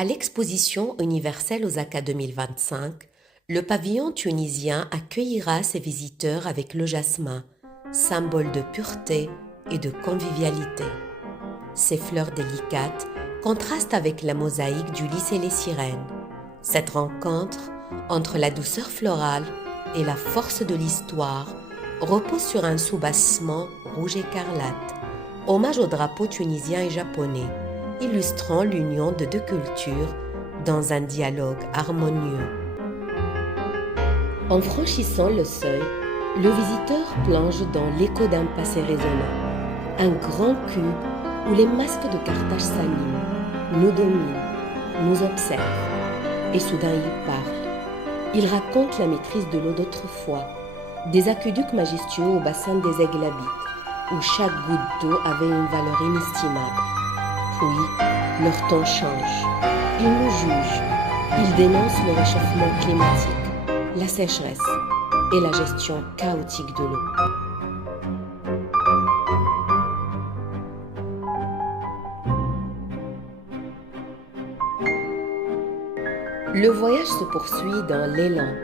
À l'exposition universelle Osaka 2025, le pavillon tunisien accueillera ses visiteurs avec le jasmin, symbole de pureté et de convivialité. Ces fleurs délicates contrastent avec la mosaïque du lycée Les Sirènes. Cette rencontre entre la douceur florale et la force de l'histoire repose sur un soubassement rouge écarlate, hommage aux drapeaux tunisiens et japonais, illustrant l'union de deux cultures dans un dialogue harmonieux. En franchissant le seuil, le visiteur plonge dans l'écho d'un passé résonnant, un grand cube où les masques de Carthage s'animent, nous dominent, nous observent. Et soudain il parle. Il raconte la maîtrise de l'eau d'autrefois, des aqueducs majestueux au bassin des Aiglabites, où chaque goutte d'eau avait une valeur inestimable. Puis, leur ton change. Ils nous jugent. Ils dénoncent le réchauffement climatique, la sécheresse et la gestion chaotique de l'eau. Le voyage se poursuit dans l'élan,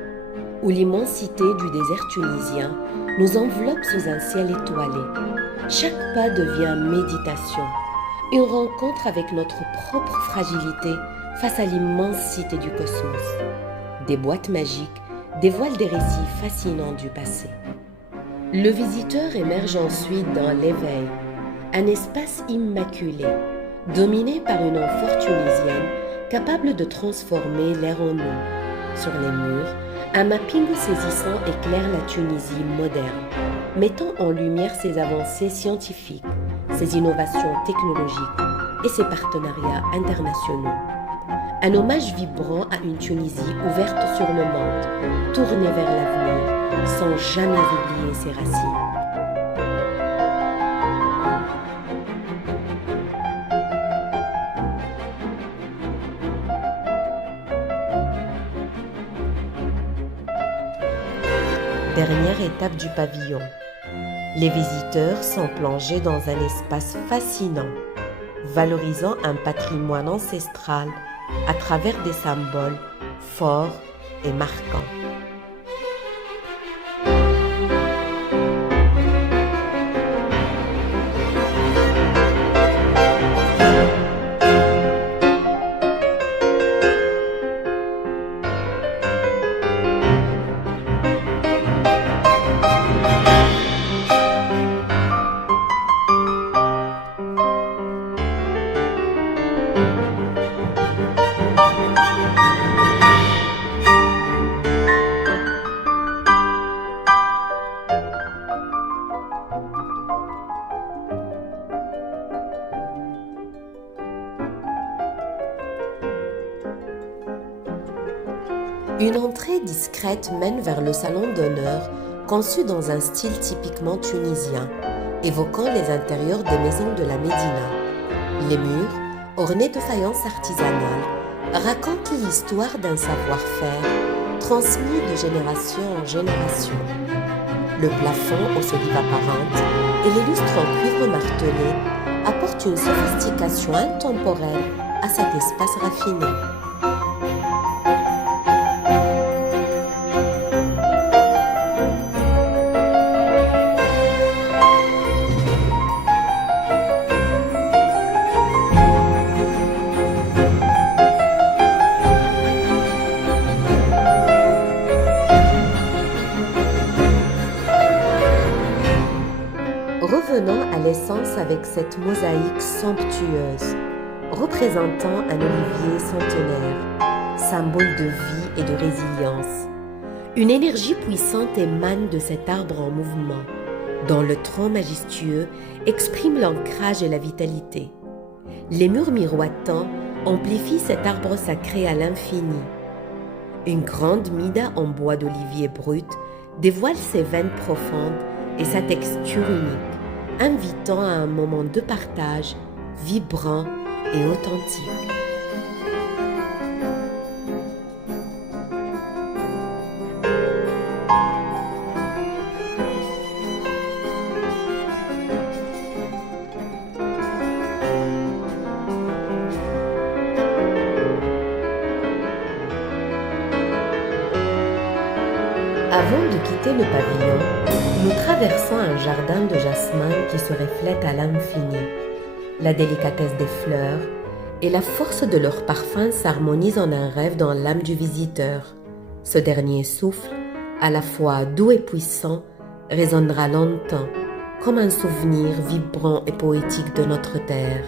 où l'immensité du désert tunisien nous enveloppe sous un ciel étoilé. Chaque pas devient méditation, une rencontre avec notre propre fragilité face à l'immensité du cosmos. Des boîtes magiques dévoilent des récits fascinants du passé. Le visiteur émerge ensuite dans l'éveil, un espace immaculé, dominé par une amphore tunisienne capable de transformer l'air en eau. Sur les murs, un mapping saisissant éclaire la Tunisie moderne, mettant en lumière ses avancées scientifiques, ses innovations technologiques et ses partenariats internationaux. Un hommage vibrant à une Tunisie ouverte sur le monde, tournée vers l'avenir, sans jamais oublier ses racines. Dernière étape du pavillon. Les visiteurs sont plongés dans un espace fascinant, valorisant un patrimoine ancestral à travers des symboles forts et marquants. Une entrée discrète mène vers le salon d'honneur, conçu dans un style typiquement tunisien, évoquant les intérieurs des maisons de la Médina. Les murs, ornés de faïences artisanales, racontent l'histoire d'un savoir-faire transmis de génération en génération. Le plafond aux solives apparentes et les lustres en cuivre martelé apportent une sophistication intemporelle à cet espace raffiné. Revenons à l'essence avec cette mosaïque somptueuse, représentant un olivier centenaire, symbole de vie et de résilience. Une énergie puissante émane de cet arbre en mouvement, dont le tronc majestueux exprime l'ancrage et la vitalité. Les murs miroitants amplifient cet arbre sacré à l'infini. Une grande mida en bois d'olivier brut dévoile ses veines profondes et sa texture unique, invitant à un moment de partage vibrant et authentique. Avant de quitter le pavillon, nous traversons un jardin de jasmin qui se reflète à l'infini. La délicatesse des fleurs et la force de leur parfum s'harmonisent en un rêve dans l'âme du visiteur. Ce dernier souffle, à la fois doux et puissant, résonnera longtemps, comme un souvenir vibrant et poétique de notre terre.